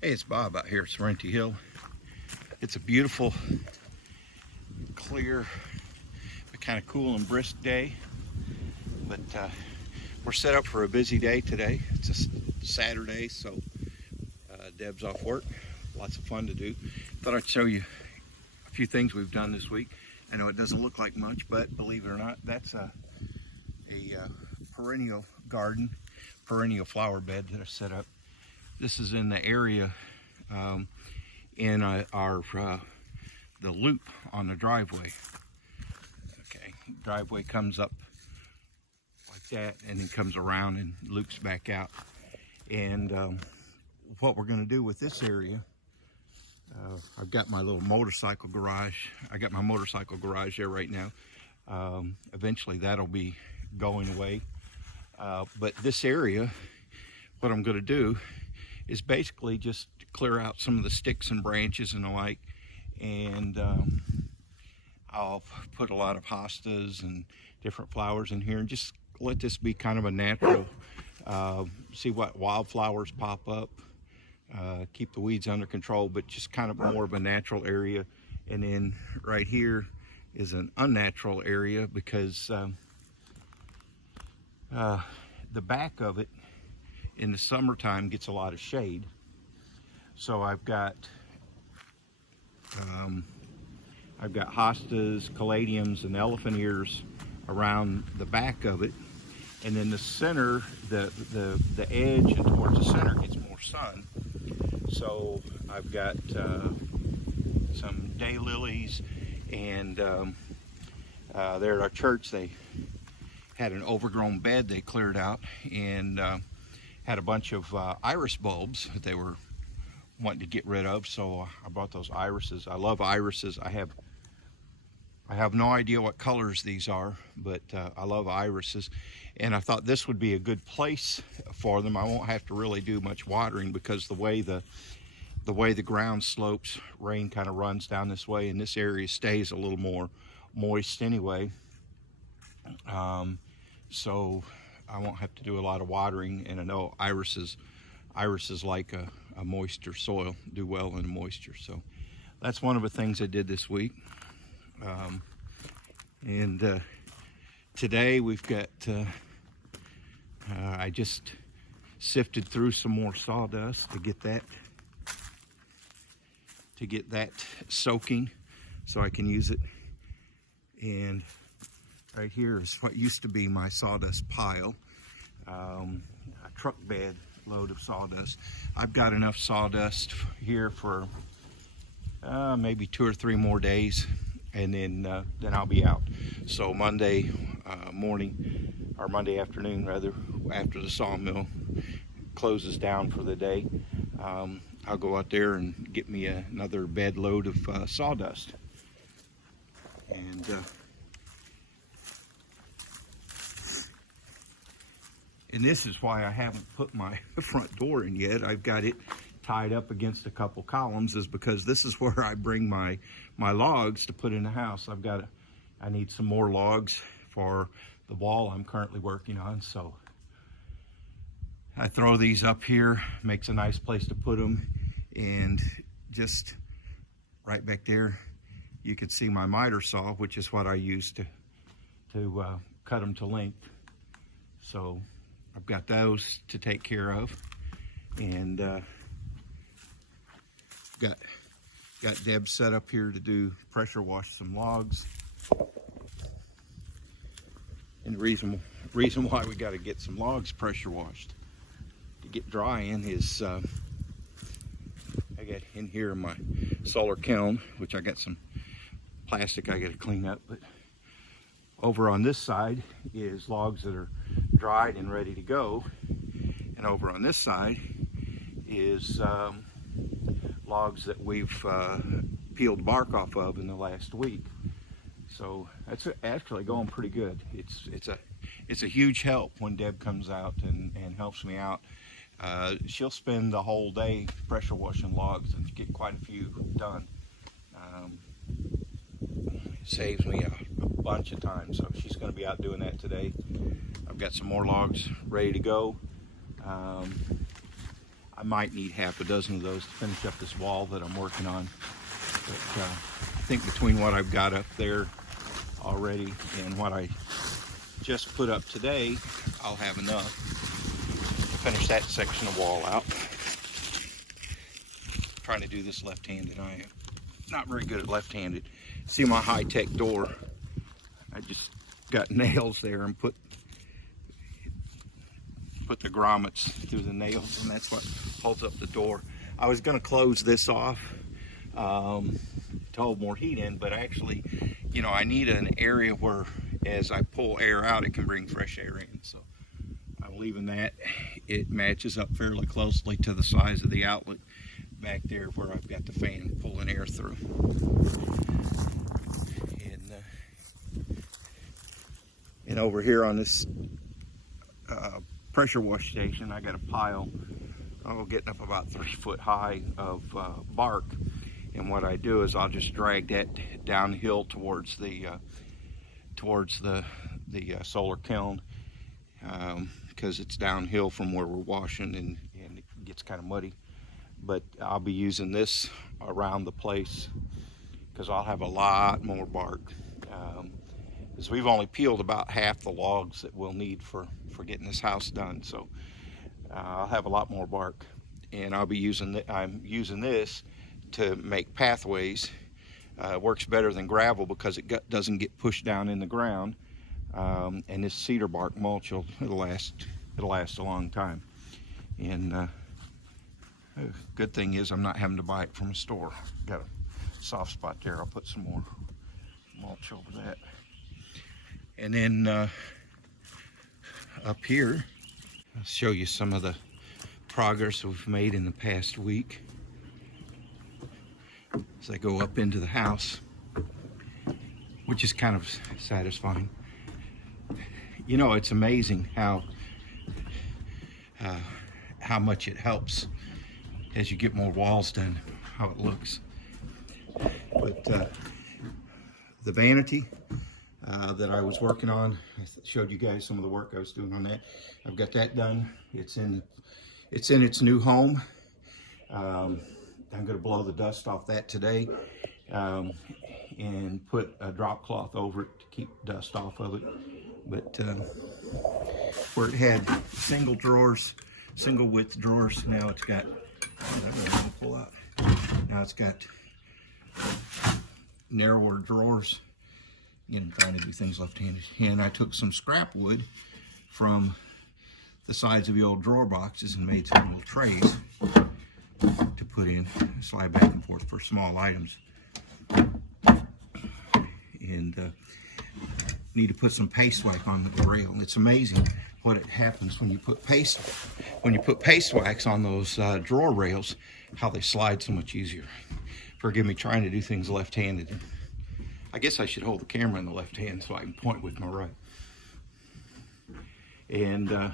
Hey, it's Bob out here at Sorrento Hill. It's a beautiful, clear, but kind of cool and brisk day. But we're set up for a busy day today. It's a Saturday, so Deb's off work. Lots of fun to do. Thought I'd show you a few things we've done this week. I know it doesn't look like much, but believe it or not, that's a perennial garden, perennial flower bed that I set up. This is in the area in the loop on the driveway. Okay, driveway comes up like that and then comes around and loops back out. And what we're going to do with this area, I've got my little motorcycle garage. I got my motorcycle garage there right now. Eventually that'll be going away. But this area, what I'm going to do is basically just clear out some of the sticks and branches and the like, and I'll put a lot of hostas and different flowers in here and just let this be kind of a natural, see what wildflowers pop up, keep the weeds under control, but just kind of more of a natural area. And then right here is an unnatural area because the back of it in the summertime gets a lot of shade. So I've got hostas, caladiums, and elephant ears around the back of it, and then the center, the edge and towards the center gets more sun. So I've got some daylilies, and there at our church they had an overgrown bed they cleared out, and had a bunch of iris bulbs that they were wanting to get rid of, so I bought those irises. I love irises. I have no idea what colors these are, but I love irises, and I thought this would be a good place for them. I won't have to really do much watering because the way the ground slopes, rain kind of runs down this way, and this area stays a little more moist anyway. So I won't have to do a lot of watering, and I know irises like a moisture soil, do well in moisture. So that's one of the things I did this week. And today we've got, I just sifted through some more sawdust to get that soaking so I can use it. And right here is what used to be my sawdust pile, a truck bed load of sawdust. I've got enough sawdust here for maybe 2 or 3 more days, and then I'll be out. So Monday morning, or Monday afternoon rather, after the sawmill closes down for the day, I'll go out there and get me another bed load of sawdust. And this is why I haven't put my front door in yet. I've got it tied up against a couple columns, is because this is where I bring my logs to put in the house. I need some more logs for the wall I'm currently working on, so I throw these up here, makes a nice place to put them. And just right back there, you can see my miter saw, which is what I use to cut them to length. So I've got those to take care of, and got Deb set up here to do pressure wash some logs. And the reason why we got to get some logs pressure washed to get drying is I got in here my solar kiln, which I got some plastic I got to clean up, but over on this side is logs that are dried and ready to go, and over on this side is logs that we've peeled bark off of in the last week. So that's actually going pretty good. It's a huge help when Deb comes out and helps me out. She'll spend the whole day pressure washing logs and get quite a few done. It saves me a bunch of time, so she's going to be out doing that today. I've got some more logs ready to go. I might need half a dozen of those to finish up this wall that I'm working on. But I think between what I've got up there already and what I just put up today, I'll have enough to finish that section of wall out. I'm trying to do this left-handed. I am not very good at left-handed. See my high-tech door? I just got nails there and put the grommets through the nails, and that's what holds up the door. I was going to close this off to hold more heat in, but actually, you know, I need an area where as I pull air out, it can bring fresh air in. So I'm leaving that. It matches up fairly closely to the size of the outlet back there where I've got the fan pulling air through. And over here on this pressure wash station, I got a pile, getting up about 3 foot high of bark. And what I do is I'll just drag that downhill towards the solar kiln, because it's downhill from where we're washing, and it gets kind of muddy. But I'll be using this around the place because I'll have a lot more bark. Because we've only peeled about half the logs that we'll need for getting this house done. So I'll have a lot more bark, and I'll be using I'm using this to make pathways. It works better than gravel because it doesn't get pushed down in the ground. And this cedar bark mulch it'll last a long time. And good thing is I'm not having to buy it from a store. Got a soft spot there. I'll put some more mulch over that. And then up here, I'll show you some of the progress we've made in the past week as I go up into the house, which is kind of satisfying. You know, it's amazing how much it helps as you get more walls done, how it looks. But the vanity that I was working on, I showed you guys some of the work I was doing on that. I've got that done. It's in its new home. I'm going to blow the dust off that today, and put a drop cloth over it to keep dust off of it. But where it had single drawers, single width drawers, now it's got, pull out. Now it's got narrower drawers. Again, I'm trying to do things left-handed. And I took some scrap wood from the sides of the old drawer boxes and made some little trays to put in, slide back and forth for small items. And need to put some paste wax on the rail. And it's amazing what it happens when you put paste wax on those drawer rails, how they slide so much easier. Forgive me trying to do things left-handed. I guess I should hold the camera in the left hand so I can point with my right. And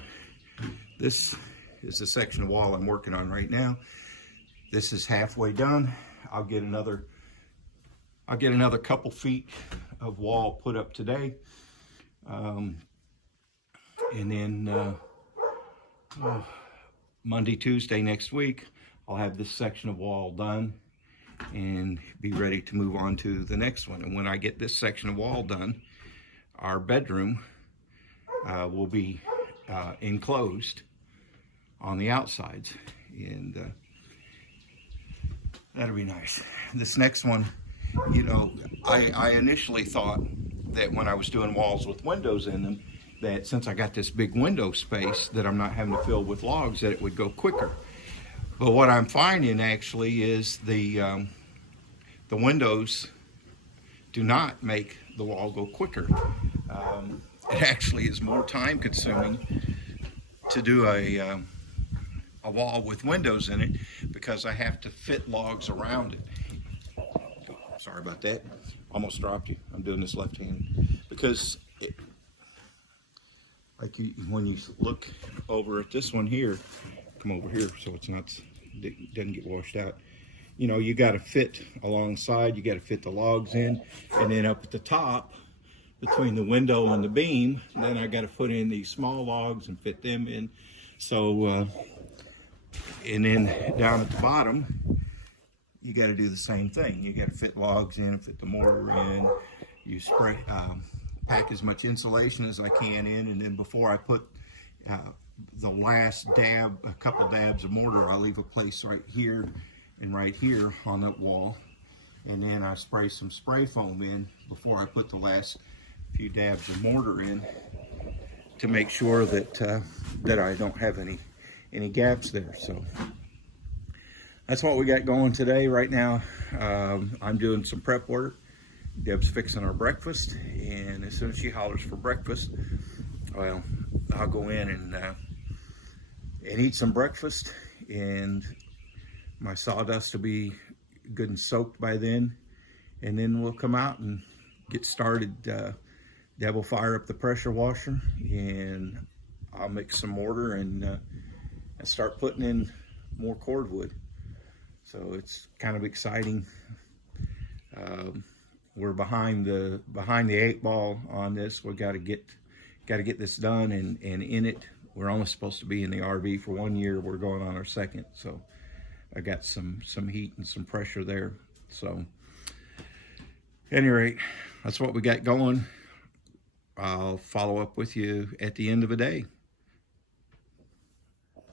this is the section of wall I'm working on right now. This is halfway done. I'll get another couple feet of wall put up today. And then Monday, Tuesday next week, I'll have this section of wall done and be ready to move on to the next one. And when I get this section of wall done, our bedroom will be enclosed on the outsides, and that'll be nice. This next one, you know, I initially thought that when I was doing walls with windows in them, that since I got this big window space that I'm not having to fill with logs, that it would go quicker. But what I'm finding actually is the windows do not make the wall go quicker. It actually is more time consuming to do a wall with windows in it because I have to fit logs around it. Sorry about that. Almost dropped you. I'm doing this left-handed because when you look over at this one here, come over here so it doesn't get washed out. You know, you got to fit alongside, you got to fit the logs in, and then up at the top between the window and the beam, then I got to put in these small logs and fit them in. So And then down at the bottom, you got to do the same thing. You got to fit logs in, fit the mortar in. You spray, pack as much insulation as I can in, and then before I put the last dab, a couple dabs of mortar, I leave a place right here and right here on that wall, and then I spray some spray foam in before I put the last few dabs of mortar in to make sure that that I don't have any gaps there. So that's what we got going today. Right now, I'm doing some prep work. Deb's fixing our breakfast, and as soon as she hollers for breakfast, well, I'll go in and eat some breakfast, and my sawdust will be good and soaked by then, and then we'll come out and get started. Deb will fire up the pressure washer, and I'll mix some mortar and start putting in more cordwood. So it's kind of exciting. We're behind the 8 ball on this. We got to get this done, and in it, we're only supposed to be in the RV for 1 year. We're going on our second, so I got some heat and some pressure there. So at any rate, that's what we got going. I'll follow up with you at the end of the day.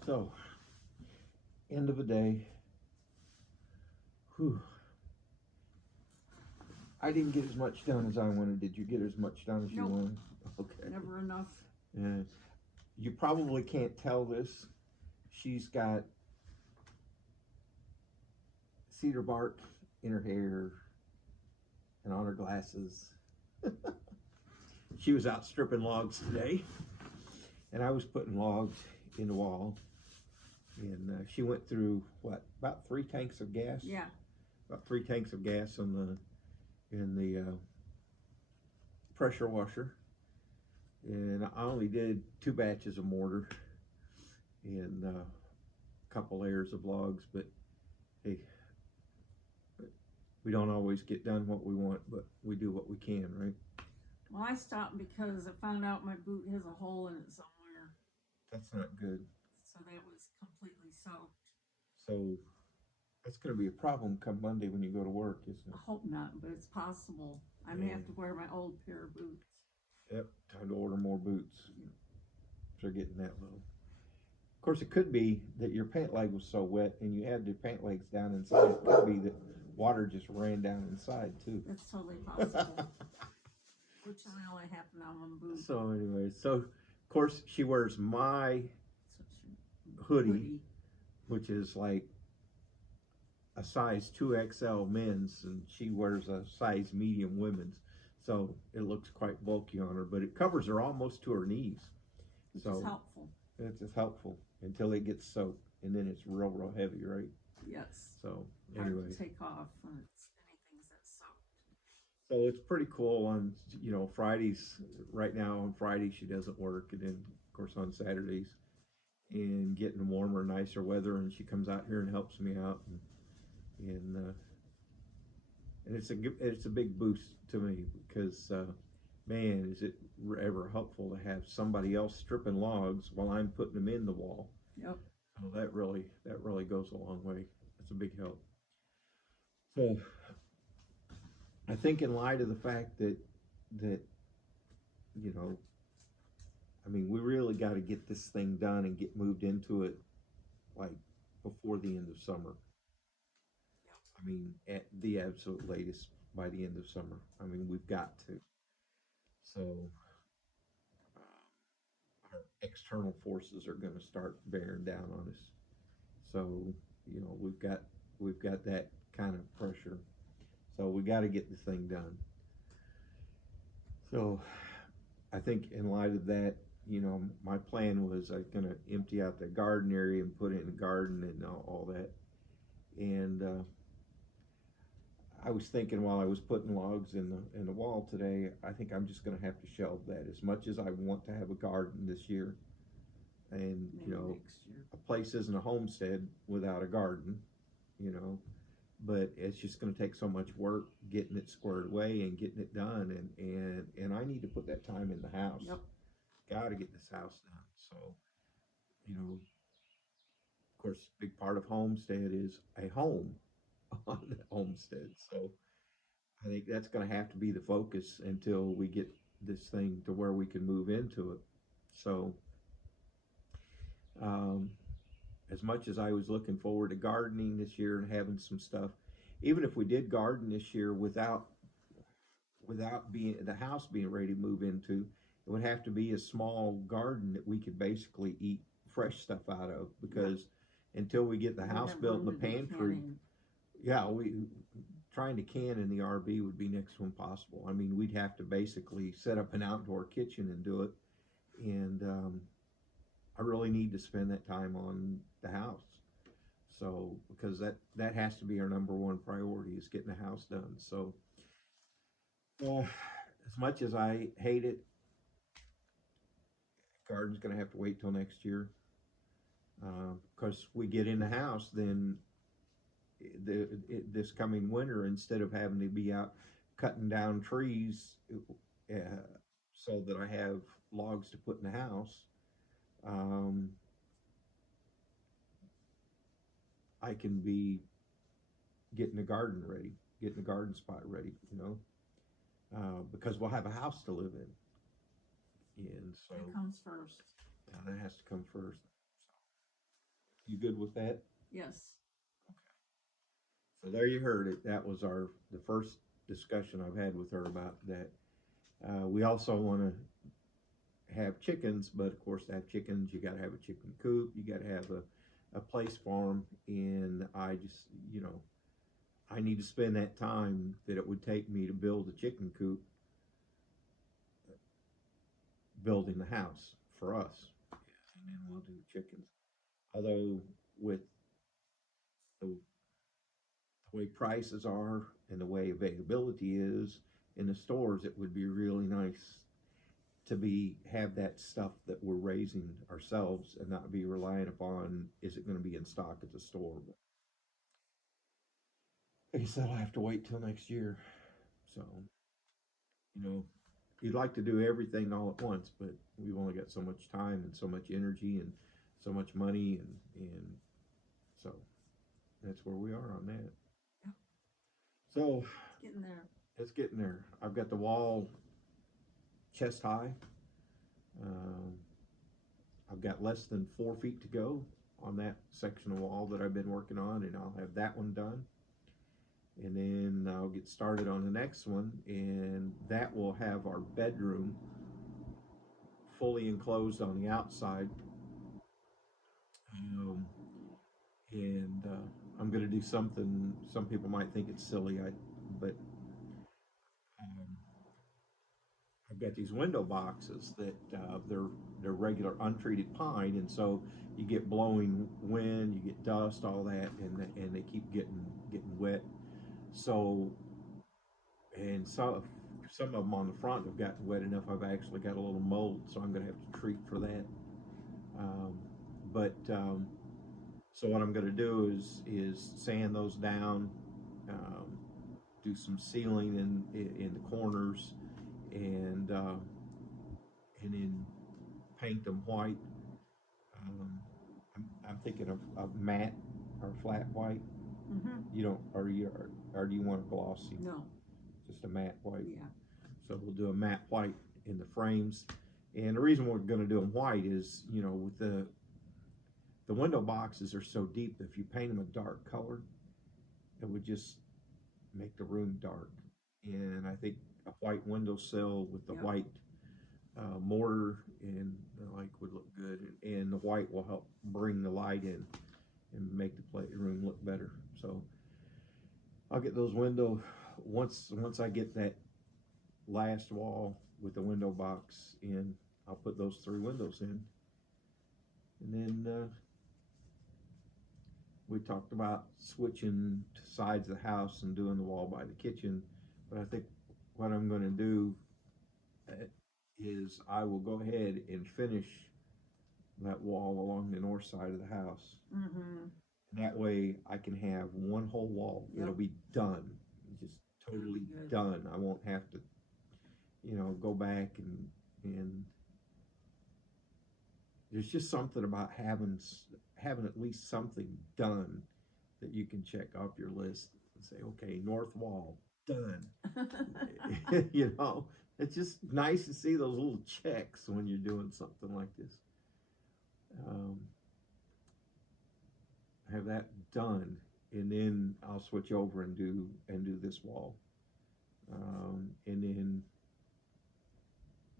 So, end of the day. Whew. I didn't get as much done as I wanted. Did you get as much done as you wanted? Okay. Never enough. Yeah. You probably can't tell this. She's got cedar bark in her hair and on her glasses. She was out stripping logs today, and I was putting logs in the wall. And she went through, what, about 3 tanks of gas? Yeah. About 3 tanks of gas in the pressure washer. And I only did 2 batches of mortar and a couple layers of logs, but hey, we don't always get done what we want, but we do what we can, right? Well, I stopped because I found out my boot has a hole in it somewhere. That's not good. So that was completely soaked. So that's going to be a problem come Monday when you go to work, isn't it? I hope not, but it's possible. I may have to wear my old pair of boots. Yep, time to order more boots. They're getting that low. Of course, it could be that your pant leg was so wet and you had your pant legs down inside. It could be that water just ran down inside too. That's totally possible. Fortunately, only happened on one boot. So anyway, of course she wears my hoodie, which is like a size 2XL men's, and she wears a size medium women's. So it looks quite bulky on her, but it covers her almost to her knees. Which is helpful. It's just helpful until it gets soaked, and then it's real heavy, right? Yes. So hard anyway, to take off when it's anything that's soaked. so it's pretty cool on, Fridays. Right now on Friday she doesn't work, and then of course on Saturdays, and getting warmer, nicer weather, and she comes out here and helps me out, and it's a big boost to me because man, is it ever helpful to have somebody else stripping logs while I'm putting them in the wall. Yep. So that really goes a long way. That's a big help. So I think in light of the fact that I mean, we really got to get this thing done and get moved into it like before the end of summer. I mean, at the absolute latest by the end of summer. I mean, we've got to. So our external forces are going to start bearing down on us. So we've got that kind of pressure. So we got to get the thing done. So I think in light of that, my plan was I was going to empty out the garden area and put in a garden and all that. And I was thinking while I was putting logs in the wall today, I think I'm just going to have to shelve that. As much as I want to have a garden this year, and Maybe next year. a place isn't a homestead without a garden, but it's just going to take so much work getting it squared away and getting it done, and I need to put that time in the house. Yep. Got to get this house done. So, of course, big part of homestead is a home on the homestead. So I think that's going to have to be the focus until we get this thing to where we can move into it. So, um, as much as I was looking forward to gardening this year and having some stuff, even if we did garden this year without being the house being ready to move into, it would have to be a small garden that we could basically eat fresh stuff out of, because until we get the We house have built and the room to do pantry, canning. yeah, we trying to can in the RV would be next to impossible. I mean, we'd have to basically set up an outdoor kitchen and do it. And I really need to spend that time on the house. So because that has to be our number one priority, is getting the house done. So as much as I hate it, garden's gonna have to wait till next year. Because we get in the house, then this coming winter, instead of having to be out cutting down trees, uh, so that I have logs to put in the house, um, I can be getting the garden ready, getting the garden spot ready, because we'll have a house to live in, and so That comes first. that has to come first. You good with that? Yes. So there you heard it. That was the first discussion I've had with her about that. We also want to have chickens, but of course, to have chickens, you got to have a chicken coop. You got to have a place for them. And I just, I need to spend that time that it would take me to build a chicken coop, building the house for us, and then we'll do chickens. Although with the way prices are and the way availability is in the stores, it would be really nice to have that stuff that we're raising ourselves and not be reliant upon, is it going to be in stock at the store. But like I said, I'll have to wait till next year. So, you'd like to do everything all at once, but we've only got so much time and so much energy and so much money, and so that's where we are on that. Yeah. So Getting there. it's getting there. I've got the wall chest high. Um, I've got less than 4 feet to go on that section of wall that I've been working on, and I'll have that one done. And then I'll get started on the next one, and that will have our bedroom fully enclosed on the outside. And I'm going to do something, some people might think it's silly, but um, I've got these window boxes that they're regular untreated pine, and so you get blowing wind, you get dust, all that, and they keep getting wet. So, and some of them on the front have gotten wet enough. I've actually got a little mold, so I'm going to have to treat for that. But so what I'm going to do is sand those down, do some sealing in the corners, and then paint them white. I'm thinking of matte or flat white. Mm-hmm. You don't, or do you want a glossy? No. Just a matte white. Yeah. So we'll do a matte white in the frames, and the reason we're going to do them white is, with the window boxes are so deep that if you paint them a dark color, it would just make the room dark. And I think a white windowsill with the Yep. white mortar and the like would look good, and the white will help bring the light in and make the room look better. So I'll get those once I get that last wall with the window box in, I'll put those 3 windows in, and then we talked about switching to sides of the house and doing the wall by the kitchen. But I think what I'm going to do is I will go ahead and finish that wall along the north side of the house. Mm-hmm. And that way I can have one whole wall. Yep. It'll be done, just totally Good. done. I won't have to, go back and there's just something about having at least something done that you can check off your list and say, okay, north wall done. You know, it's just nice to see those little checks when you're doing something like this. Um, have that done, and then I'll switch over and do this wall, and then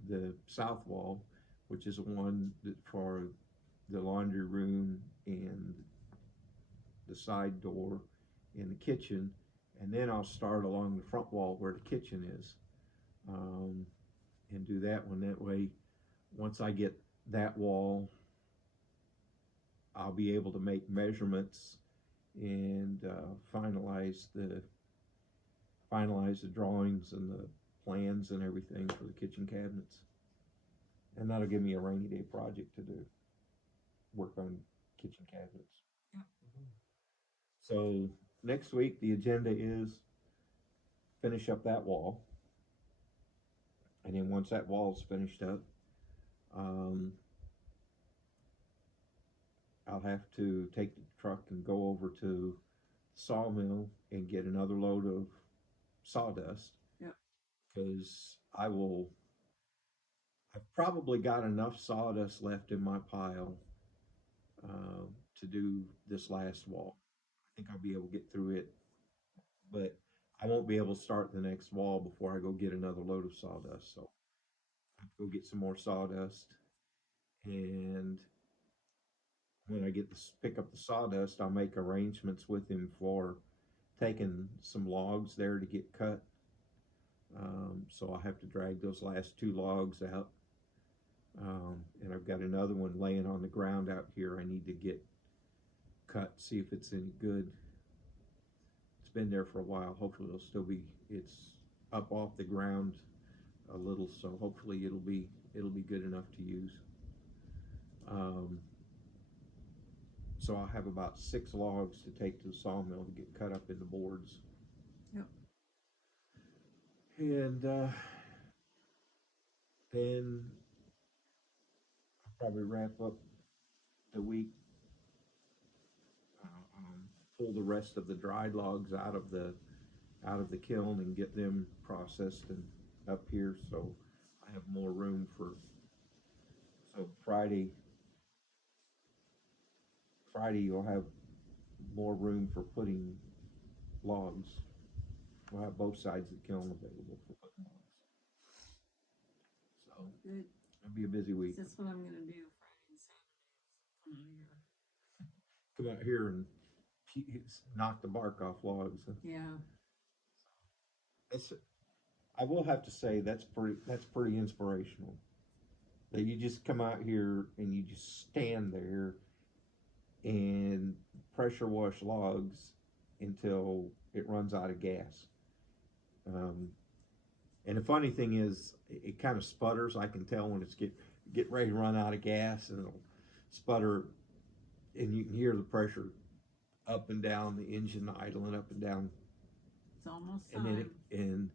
the south wall, which is one that for the laundry room and the side door in the kitchen, and then I'll start along the front wall where the kitchen is, um, and do that one. That way, once I get that wall, I'll be able to make measurements and finalize the drawings and the plans and everything for the kitchen cabinets. And that'll give me a rainy day project to do, work on kitchen cabinets. Yep. So next week, the agenda is finish up that wall. And then once that wall's finished up, um, I'll have to take the truck and go over to the sawmill and get another load of sawdust. Yep. Because I've probably got enough sawdust left in my pile to do this last wall. I think I'll be able to get through it, but I won't be able to start the next wall before I go get another load of sawdust. So I have to go get some more sawdust, and when I pick up the sawdust, I'll make arrangements with him for taking some logs there to get cut. So I'll have to drag those last two logs out. And I've got another one laying on the ground out here I need to get cut, see if it's any good. It's been there for a while. Hopefully it's up off the ground a little, so hopefully it'll be good enough to use. So I'll have about 6 logs to take to the sawmill to get cut up into boards. Yep. And then I'll probably wrap up the week, pull the rest of the dried logs out of the kiln and get them processed and up here, so I have more room for. So Friday you'll have more room for putting logs. We'll have both sides of the kiln available for putting logs. So Good. it'll be a busy week. That's what I'm gonna do Friday and Saturday. Come out here and knock the bark off logs. Yeah. I will have to say that's pretty inspirational. That you just come out here and you just stand there and pressure wash logs until it runs out of gas. And the funny thing is, it kind of sputters. I can tell when it's get ready to run out of gas, and it'll sputter, and you can hear the pressure up and down, the engine idling up and down, It's almost and time. then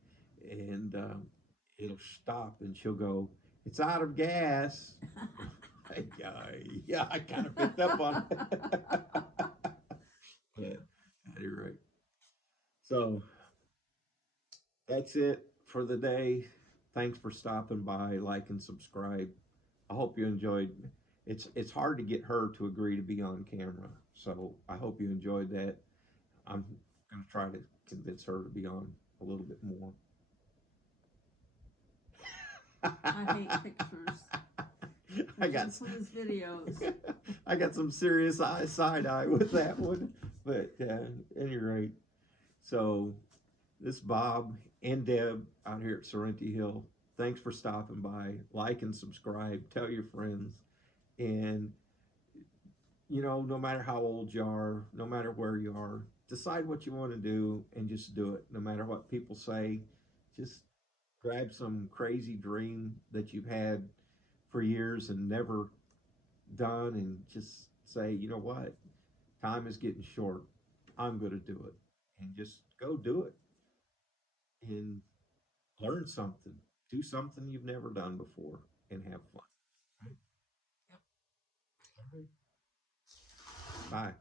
it'll stop, and she'll go, "It's out of gas." Yeah, I kind of picked up on it. But you're right. So that's it for the day. Thanks for stopping by, like and subscribe. I hope you enjoyed. It's hard to get her to agree to be on camera, so I hope you enjoyed that. I'm gonna try to convince her to be on a little bit more. I hate pictures. I got Please videos. I got some serious side eye with that one, but at any rate, so this is Bob and Deb out here at Sorrento Hill. Thanks for stopping by. Like and subscribe. Tell your friends, and no matter how old you are, no matter where you are, decide what you want to do and just do it. No matter what people say, just grab some crazy dream that you've had for years and never done, and just say, you know what, time is getting short. I'm going to do it, and just go do it and learn something. Do something you've never done before and have fun. Right? Yep. Bye.